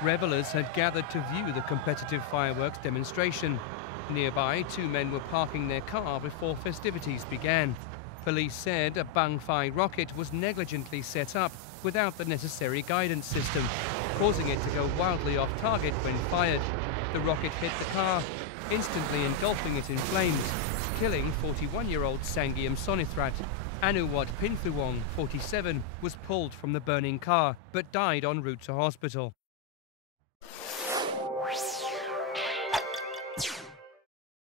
Revelers had gathered to view the competitive fireworks demonstration. Nearby, 2 men were parking their car before festivities began. Police said a Bang Fai rocket was negligently set up without the necessary guidance system, causing it to go wildly off target when fired. The rocket hit the car, instantly engulfing it in flames, killing 41-year-old Sangium Sonthirat. Anuwat Pinthuwong, 47, was pulled from the burning car but died en route to hospital.